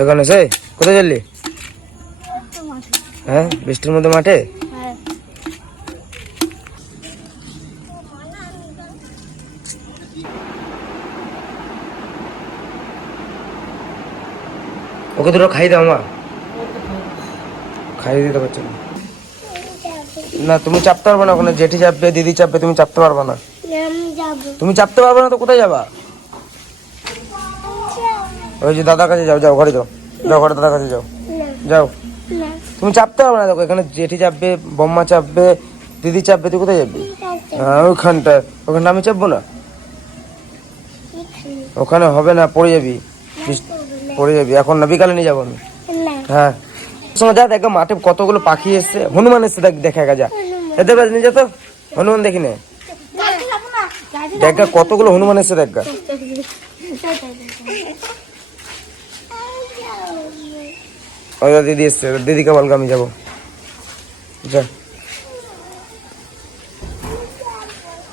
এখানে সে কোথায় চললি হ্যাঁ বৃষ্টির মধ্যে মাঠে? ওকে দুটো খাই দাও মা। খাই দিতে পারছ না। না তুমি চাপতে পারবে না ওখানে। জেঠি চাপবে দিদি চাপবে তুমি চাপতে পারবে না। তুমি চাপতে পারবে না তো কোথায় যাবা? ওই যে দাদার কাছে যাও যাও ঘরে যাও যাও ঘরে দাদার কাছে যাও যাও তুমি চাপতে পারবে না দেখো এখানে জেঠি চাপবে বম্মা চাপবে দিদি চাপবে তুই কোথায় যাবি হ্যাঁ ওইখানটা ওখানে আমি চাপবো না ওখানে হবে না পড়ে যাবি পড়ে যাবি এখন না বিকালে নিয়ে যাব আমি হ্যাঁ শোনো যা দেখো মাঠে কতগুলো পাখি এসছে হনুমান এসছে দেখ দেখা গা যা এদের বাজ নিয়ে যা তো হনুমান দেখি নে দেখ কতগুলো হনুমান এসছে দেখ যা দিদি এসছে দিদিকে বলকে আমি যাব। যা।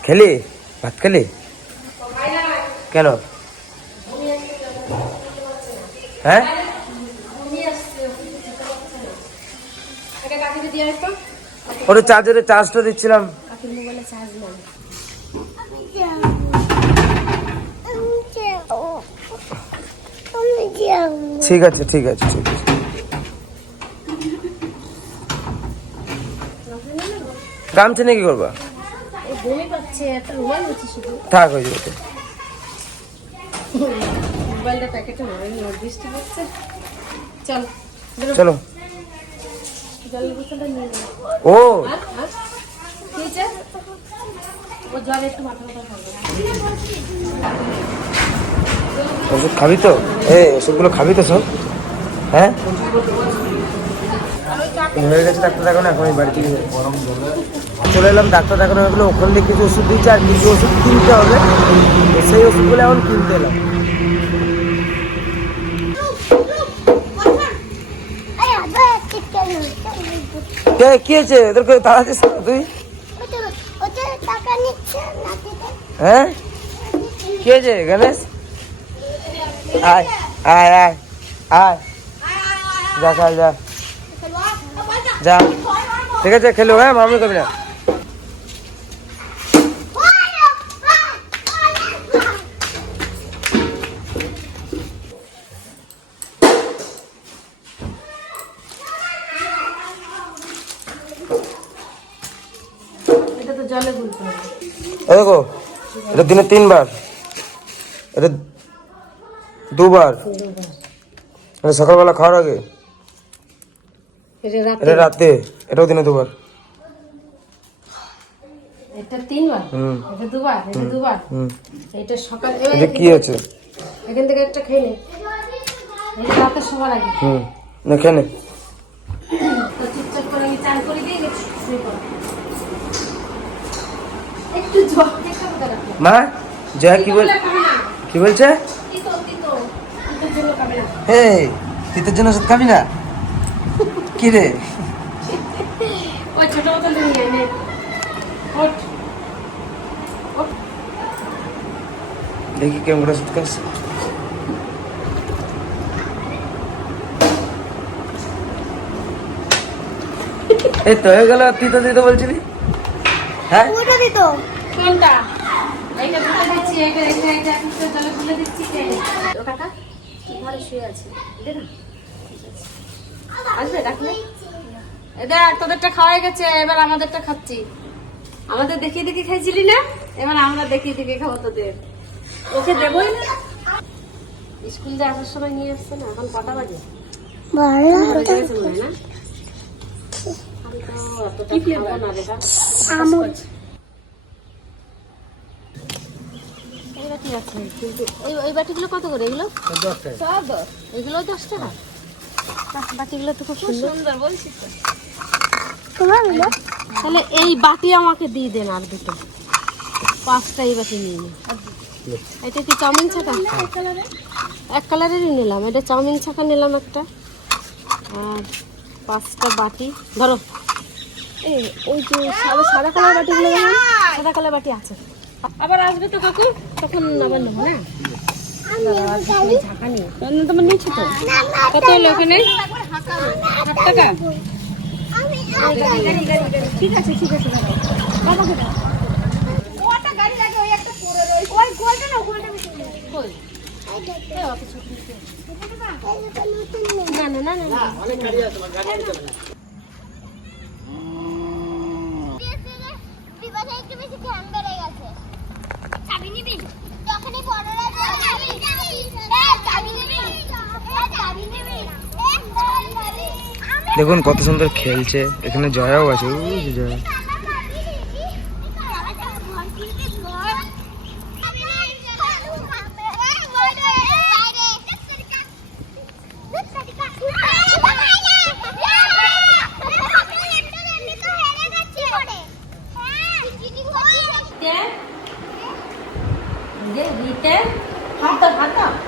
খেলি? ভাত খেলি? কেন? হ্যাঁ? ওটা চার্জারে চার্জটা দিচ্ছিলাম। ঠিক আছে ঠিক আছে ঠিক আছে। গামছা নিয়ে কি করবা থাক হয়ে যাবে। চল নে ও! ওষুধ খাবি তো? এ ওষুধগুলো খাবি তো সব? হ্যাঁ? হয়ে গেছে ডাক্তার দেখানো, এখন এই বাড়ি থেকে গরম চলে এলাম। ডাক্তার দেখানো হয়ে গেলো, ওখান থেকে কিছু ওষুধ দিচ্ছে আর কিছু ওষুধ কিনতে হবে। সেই ওষুধগুলো এখন কিনতে এলাম। কে হয়েছে? এদেরকে তাড়াচ্ছিস তুই? হ্যাঁ? কি হয়েছে, গণেশ? আয় আয় আয় আয়। যা খেল যা যা ঠিক আছে খেলো হ্যাঁ মামনি করবি না এটা তো জলে গুলতে হবে এ দেখো এটা দিনে তিনবার এটা দুবার এটা সকালবেলা খাওয়ার আগে এটা রাতে। এটা এটাও দিনে দুবার। এটা তিনবার? এটা দুবার এটা দুবার? এটা সকাল এটা কি আছে? এখান থেকে একটা খেয়ে নে। এটা রাতে সবার আগে। হুম। না খেনে তো চুপচাপ করে আমি চান করে দিয়ে গেছি শুয়ে পড়ো। একটু জল একটা কথা রাখো মা জয়া কি বল কি বলছে? হ্যাঁ তিতের জন্য ওষুধ খাবি না? কি রে ওই ছোট বোতল নিয়ে নে। দেখি কেমন করে এই তো হয়ে গেল তিতো দিতে বলছিলি? হ্যাঁ? ওটা দিত। কোনটা? এইটা তুলে দিচ্ছি এইটা এইটা এইটা জলে তুলে দিচ্ছি খেয়ে নে। ও শুয়ে আছে? দে না। আছে। আসবে দেখ তোদেরটা খাওয়া গেছে এবার আমাদেরটা খাচ্ছি। আমাদের দেখিয়ে দেখে খাইছিলি না? এবার আমরা দেখিয়ে দেখে খাব তোদের। ওকে দেবই না। স্কুল যে আসার সময় নিয়ে আসছে না এখন কটা বাজে? এই বাটিগুলো কত করে এগুলো? সব এগুলো দশ টাকা? বাহ, তো খুব সুন্দর। বলছিস তোমার হলো? তাহলে এই বাটি আমাকে দিয়ে দেন আর দুটো। পাঁচটা এই বাটি নিয়ে নিন। এটা কি চাউমিন ছাকা? এক কালারেরই নিলাম। এটা চাউমিন ছাকা নিলাম একটা। আর পাঁচটা বাটি। ধরো। এই ওই যে সাদা সাদা কালার বাটিগুলো সাদা কালার বাটি আছে। আবার আসবে তো কাকু? তখন আবার নেব না? তোমার নিচ্ছি তো কত হলো ওখানে টাকা ঠিক আছে ঠিক আছে। দেখুন কত সুন্দর খেলছে। এখানে জয়াও আছে। জয়া।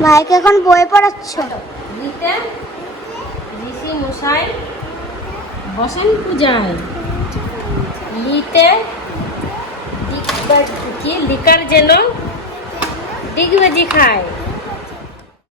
ভাইকে এখন বই পড়াচ্ছ? রিতে ঋষি মশাই। বসেন পূজায়। লিতে কি? লিকার যেন ডিগবাজি খায়।